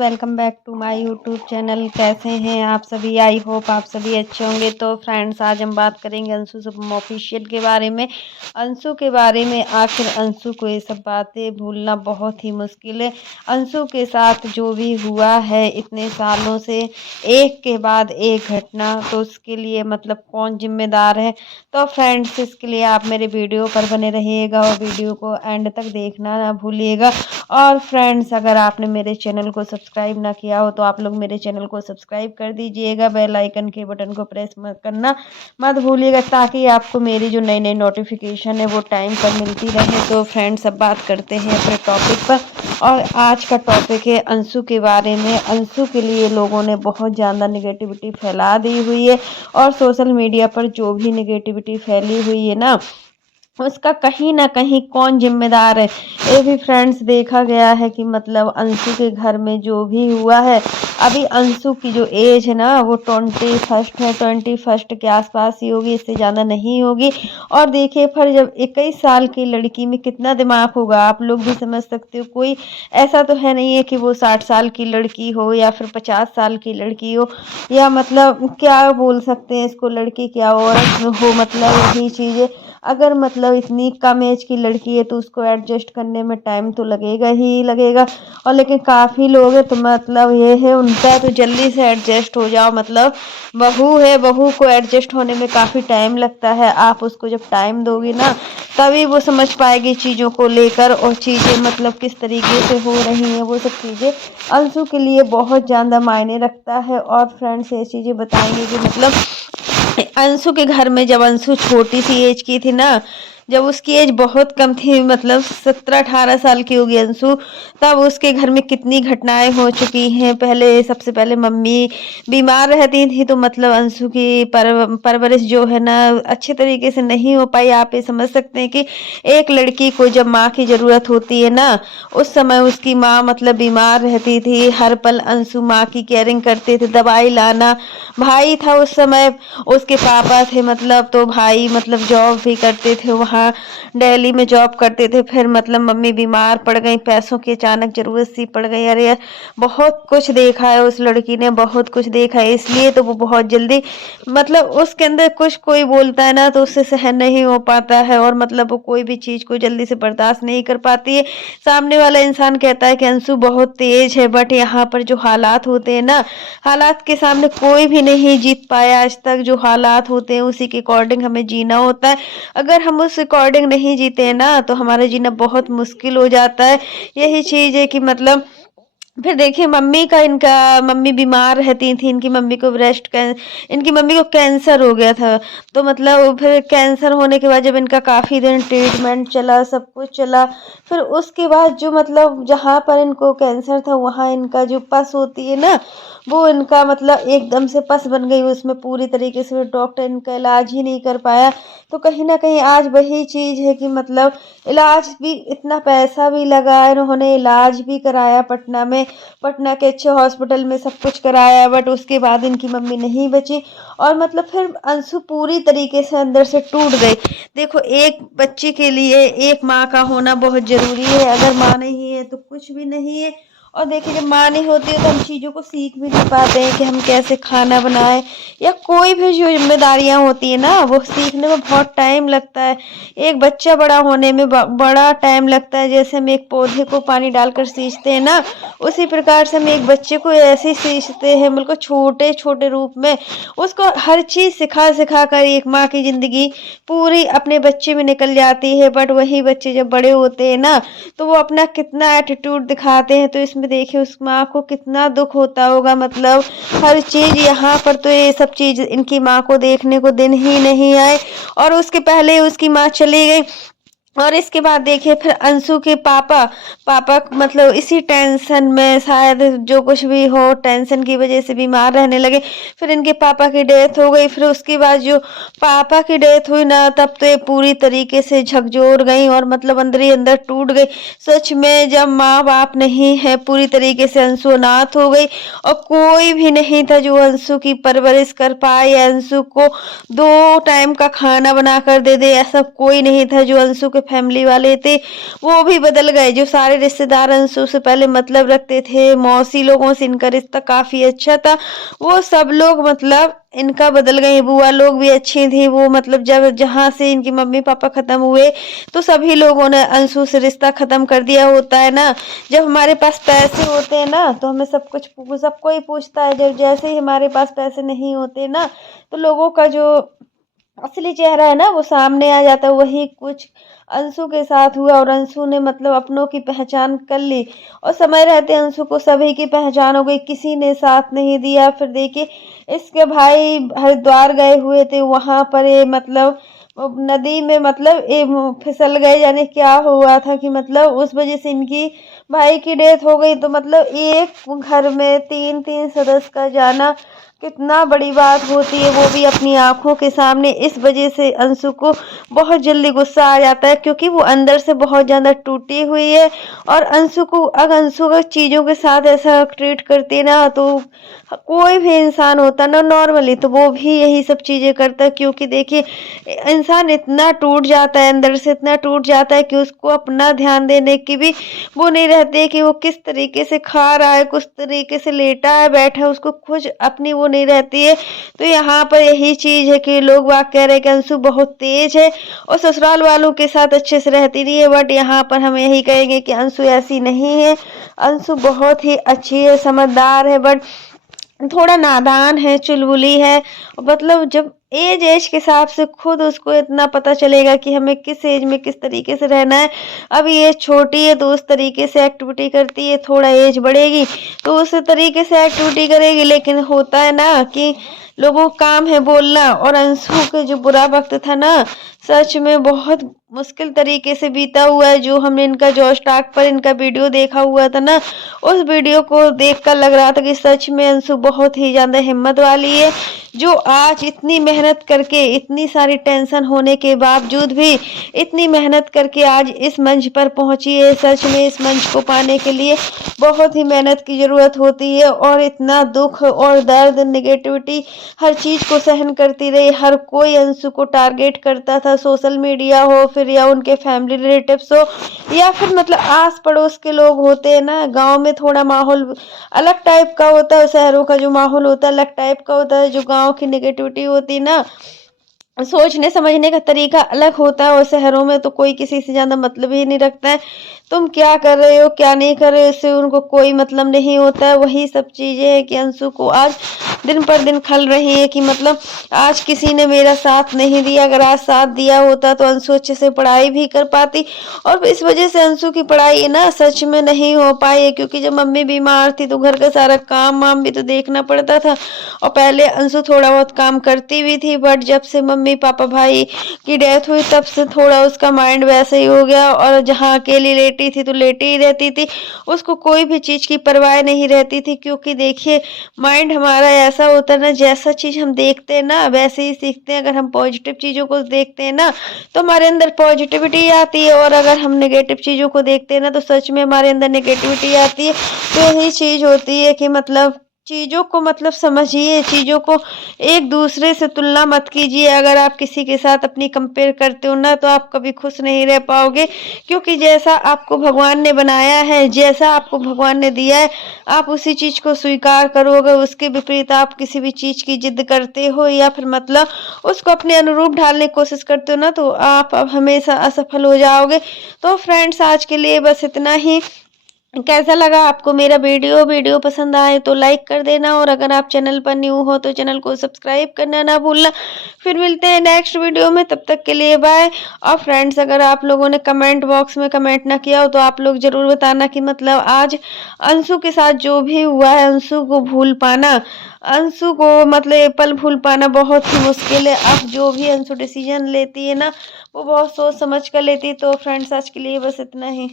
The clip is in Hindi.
Welcome back to my YouTube channel. कैसे हैं आप सभी? आई होप आप सभी अच्छे होंगे। तो फ्रेंड्स, आज हम बात करेंगे अंशु शुभम ऑफिशियल के बारे में। अंशु के बारे में आखिर अंशु को ये सब बातें भूलना बहुत ही मुश्किल है। अंशु के साथ जो भी हुआ है इतने सालों से, एक के बाद एक घटना, तो उसके लिए मतलब कौन जिम्मेदार है। तो फ्रेंड्स, इसके लिए आप मेरे वीडियो पर बने रहिएगा और वीडियो को एंड तक देखना ना भूलिएगा। और फ्रेंड्स, अगर आपने मेरे चैनल को सब्सक्राइब ना किया हो तो आप लोग मेरे चैनल को सब्सक्राइब कर दीजिएगा। बेल आइकन के बटन को प्रेस करना मत भूलिएगा, ताकि आपको मेरी जो नई नई नोटिफिकेशन है वो टाइम पर मिलती रहे। तो फ्रेंड्स, अब बात करते हैं अपने टॉपिक पर। और आज का टॉपिक है अंशु के बारे में। अंशु के लिए लोगों ने बहुत ज़्यादा निगेटिविटी फैला दी हुई है, और सोशल मीडिया पर जो भी निगेटिविटी फैली हुई है ना, उसका कहीं ना कहीं कौन जिम्मेदार है। ये भी फ्रेंड्स देखा गया है कि मतलब अंशु के घर में जो भी हुआ है, अभी अंशु की जो एज है ना वो 21 है, 21 के आसपास ही होगी, इससे ज़्यादा नहीं होगी। और देखिए, फिर जब 21 साल की लड़की में कितना दिमाग होगा, आप लोग भी समझ सकते हो। कोई ऐसा तो है नहीं है कि वो 60 साल की लड़की हो या फिर 50 साल की लड़की हो, या मतलब क्या बोल सकते हैं इसको, लड़की क्या औरत हो, मतलब यही चीज़ें। अगर मतलब इतनी कम एज की लड़की है तो उसको एडजस्ट करने में टाइम तो लगेगा ही लगेगा। और लेकिन काफ़ी लोग हैं तो मतलब ये है उनका, तो जल्दी से एडजस्ट हो जाओ। मतलब बहू है, बहू को एडजस्ट होने में काफ़ी टाइम लगता है। आप उसको जब टाइम दोगी ना, तभी वो समझ पाएगी चीज़ों को लेकर, और चीज़ें मतलब किस तरीके से हो रही हैं। वो सब चीज़ें अंशु के लिए बहुत ज़्यादा मायने रखता है। और फ्रेंड्स, ये चीज़ें बताएंगे कि मतलब अंशु के घर में जब अंशु छोटी सी एज की थी ना, जब उसकी एज बहुत कम थी, मतलब 17-18 साल की होगी अंशु, तब उसके घर में कितनी घटनाएं हो चुकी हैं। पहले सबसे पहले मम्मी बीमार रहती थी, तो मतलब अंशु की परवरिश जो है ना अच्छे तरीके से नहीं हो पाई। आप ये समझ सकते हैं कि एक लड़की को जब माँ की ज़रूरत होती है ना, उस समय उसकी माँ मतलब बीमार रहती थी। हर पल अंशु माँ की केयरिंग करते थे, दवाई लाना। भाई था उस समय, उसके पापा थे मतलब, तो भाई मतलब जॉब भी करते थे, वहाँ दिल्ली में जॉब करते थे। फिर मतलब मम्मी बीमार पड़ गई, पैसों की अचानक जरूरत सी पड़ गई। अरे यार, बहुत कुछ देखा है उस लड़की ने, बहुत कुछ देखा है, इसलिए तो वो बहुत जल्दी मतलब उसके अंदर कुछ कोई बोलता है ना तो उससे सहन नहीं हो पाता है, और मतलब वो कोई भी चीज़ को जल्दी से बर्दाश्त नहीं कर पाती है। सामने वाला इंसान कहता है कि अंशु बहुत तेज है, बट यहाँ पर जो हालात होते हैं ना, हालात के सामने कोई भी नहीं जीत पाया आज तक। जो हालात होते हैं उसी के अकॉर्डिंग हमें जीना होता है। अगर हम उस अकॉर्डिंग नहीं जीते हैं ना, तो हमारा जीना बहुत मुश्किल हो जाता है। यही चीज़ है कि मतलब फिर देखिए, मम्मी का, इनका मम्मी बीमार रहती थी, इनकी मम्मी को कैंसर हो गया था। तो मतलब फिर कैंसर होने के बाद जब इनका काफ़ी दिन ट्रीटमेंट चला, सब कुछ चला, फिर उसके बाद जो मतलब जहाँ पर इनको कैंसर था वहाँ इनका जो पस होती है ना, वो इनका मतलब एकदम से पस बन गई। उसमें पूरी तरीके से डॉक्टर इनका इलाज ही नहीं कर पाया। तो कहीं ना कहीं आज वही चीज़ है कि मतलब इलाज भी, इतना पैसा भी लगा, इन्होंने इलाज भी कराया पटना में, पटना के अच्छे हॉस्पिटल में सब कुछ कराया, बट उसके बाद इनकी मम्मी नहीं बची। और मतलब फिर अंशु पूरी तरीके से अंदर से टूट गई। देखो, एक बच्चे के लिए एक माँ का होना बहुत ज़रूरी है। अगर माँ नहीं है तो कुछ भी नहीं है। और देखिए, जब माँ नहीं होती है तो हम चीज़ों को सीख भी नहीं पाते हैं कि हम कैसे खाना बनाएं, या कोई भी जो जिम्मेदारियां होती है ना, वो सीखने में बहुत टाइम लगता है। एक बच्चा बड़ा होने में बड़ा टाइम लगता है। जैसे हम एक पौधे को पानी डालकर सींचते हैं ना, उसी प्रकार से हम एक बच्चे को ऐसे ही सींचते हैं, बिल्कुल छोटे छोटे रूप में। उसको हर चीज़ सिखा सिखा कर एक माँ की ज़िंदगी पूरी अपने बच्चे में निकल जाती है। बट वही बच्चे जब बड़े होते हैं ना, तो वो अपना कितना एटीट्यूड दिखाते हैं। तो इसमें देखिए उस माँ को कितना दुख होता होगा। मतलब हर चीज़ यहाँ पर, तो ये सब चीज़ इनकी माँ को देखने को दिन ही नहीं आए, और उसके पहले उसकी माँ चली गई। और इसके बाद देखिए, फिर अंशु के पापा पापा मतलब इसी टेंशन में, शायद जो कुछ भी हो, टेंशन की वजह से बीमार रहने लगे। फिर इनके पापा की डेथ हो गई। फिर उसके बाद जो पापा की डेथ हुई ना, तब तो ये पूरी तरीके से झकझोर गई, और मतलब अंदर ही अंदर टूट गई। सच में, जब माँ बाप नहीं है, पूरी तरीके से अंशु अनाथ हो गई, और कोई भी नहीं था जो अंशु की परवरिश कर पाए, अंशु को 2 टाइम का खाना बना कर दे दे। ऐसा कोई नहीं था जो अंशु के के फैमिली वाले थे वो भी बदल गए। जो सारे रिश्तेदार अंशु से पहले मतलब रखते थे, मौसी लोगों से इनका रिश्ता काफी अच्छा था, वो सब लोग मतलब इनका बदल गए। बुआ लोग भी अच्छी थी, वो मतलब जब जहाँ से इनकी मम्मी पापा खत्म हुए तो सभी लोगों ने अंशु से रिश्ता खत्म कर दिया। होता है ना, जब हमारे पास पैसे होते हैं ना तो हमें सब कोई पूछता है, जब जैसे ही हमारे पास पैसे नहीं होते ना तो लोगों का जो असली चेहरा है ना वो सामने आ जाता है। वही कुछ अंशु के साथ हुआ और अंशु ने मतलब अपनों की पहचान कर ली और समय रहते अंशु को सभी की पहचान हो गई, किसी ने साथ नहीं दिया। फिर देखिए इसके भाई हरिद्वार गए हुए थे, वहां पर ये मतलब नदी में मतलब ये फिसल गए, यानी क्या हुआ था कि मतलब उस वजह से इनकी भाई की डेथ हो गई। तो मतलब एक घर में तीन तीन सदस्य का जाना कितना बड़ी बात होती है, वो भी अपनी आंखों के सामने। इस वजह से अंशु को बहुत जल्दी गुस्सा आ जाता है क्योंकि वो अंदर से बहुत ज्यादा टूटी हुई है। और अंशु को अगर अंशु का चीजों के साथ ऐसा ट्रीट करती है ना तो कोई भी इंसान होता ना नॉर्मली तो वो भी यही सब चीजें करता है। क्योंकि देखिए इंसान इतना टूट जाता है, अंदर से इतना टूट जाता है कि उसको अपना ध्यान देने की भी वो नहीं रहती है कि वो किस तरीके से खा रहा है, किस तरीके से लेटा है बैठा है, उसको कुछ अपनी वो नहीं रहती है। तो यहाँ पर यही चीज है कि लोग बात कह रहे हैं कि अंशु बहुत तेज है और ससुराल वालों के साथ अच्छे से रहती नहीं है, बट यहाँ पर हम यही कहेंगे कि अंशु ऐसी नहीं है। अंशु बहुत ही अच्छी है, समझदार है, बट थोड़ा नादान है, चुलबुली है। मतलब जब एज के हिसाब से खुद उसको इतना पता चलेगा कि हमें किस एज में किस तरीके से रहना है। अभी ये छोटी है तो उस तरीके से एक्टिविटी करती है, थोड़ा एज बढ़ेगी तो उस तरीके से एक्टिविटी करेगी। लेकिन होता है ना कि लोगों का काम है बोलना, और अंशु के जो बुरा वक्त था ना सच में बहुत मुश्किल तरीके से बीता हुआ है। जो हमने इनका जॉश टाक पर इनका वीडियो देखा हुआ था ना, उस वीडियो को देखकर लग रहा था कि सच में अंशु बहुत ही ज्यादा हिम्मत वाली है, जो आज इतनी मेहनत करके, इतनी सारी टेंशन होने के बावजूद भी इतनी मेहनत करके आज इस मंच पर पहुंची है। सच में इस मंच को पाने के लिए बहुत ही मेहनत की जरूरत होती है, और इतना दुख और दर्द, नेगेटिविटी हर चीज को सहन करती रही। हर कोई अंशु को टारगेट करता था, सोशल मीडिया हो फिर या उनके फैमिली रिलेटिव्स हो या फिर मतलब आस पड़ोस के लोग होते हैं ना। गांव में थोड़ा माहौल अलग टाइप का होता है, शहरों का जो माहौल होता है अलग टाइप का होता है। जो गांव की नेगेटिविटी होती है ना, सोचने समझने का तरीका अलग होता है, और शहरों में तो कोई किसी से ज्यादा मतलब ही नहीं रखता है। तुम क्या कर रहे हो क्या नहीं कर रहे हो इससे उनको कोई मतलब नहीं होता है। वही सब चीजें हैं कि अंशु को आज दिन पर दिन खल रही है कि मतलब आज किसी ने मेरा साथ नहीं दिया। अगर आज साथ दिया होता तो अंशु अच्छे से पढ़ाई भी कर पाती, और इस वजह से अंशु की पढ़ाई ना सच में नहीं हो पाई है। क्योंकि जब मम्मी बीमार थी तो घर का सारा काम वाम भी तो देखना पड़ता था, और पहले अंशु थोड़ा बहुत काम करती भी थी, बट जब से मम्मी पापा भाई की डेथ हुई तब से थोड़ा उसका माइंड वैसे ही हो गया। और जहाँ अकेली लेटी थी तो लेटी ही रहती थी, उसको कोई भी चीज की परवाह नहीं रहती थी। क्योंकि देखिए माइंड हमारा ऐसा होता है ना, जैसा चीज हम देखते हैं ना वैसे ही सीखते हैं। अगर हम पॉजिटिव चीजों को देखते हैं ना तो हमारे अंदर पॉजिटिविटी आती है, और अगर हम नेगेटिव चीजों को देखते हैं ना तो सच में हमारे अंदर नेगेटिविटी आती है। तो यही चीज होती है कि मतलब चीजों को मतलब समझिए, चीजों को एक दूसरे से तुलना मत कीजिए। अगर आप किसी के साथ अपनी कंपेयर करते हो ना तो आप कभी खुश नहीं रह पाओगे। क्योंकि जैसा आपको भगवान ने बनाया है, जैसा आपको भगवान ने दिया है, आप उसी चीज को स्वीकार करोगे। उसके विपरीत आप किसी भी चीज की जिद करते हो या फिर मतलब उसको अपने अनुरूप ढालने की कोशिश करते हो ना तो आप अब हमेशा असफल हो जाओगे। तो फ्रेंड्स आज के लिए बस इतना ही। कैसा लगा आपको मेरा वीडियो पसंद आए तो लाइक कर देना, और अगर आप चैनल पर न्यू हो तो चैनल को सब्सक्राइब करना ना भूलना। फिर मिलते हैं नेक्स्ट वीडियो में, तब तक के लिए बाय। और फ्रेंड्स अगर आप लोगों ने कमेंट बॉक्स में कमेंट ना किया हो तो आप लोग जरूर बताना कि मतलब आज अंशु के साथ जो भी हुआ है, अंशु को भूल पाना, अंशु को मतलब ये पल भूल पाना बहुत ही मुश्किल है। अब जो भी अंशु डिसीजन लेती है ना वो बहुत सोच समझ कर लेती है। तो फ्रेंड्स आज के लिए बस इतना ही।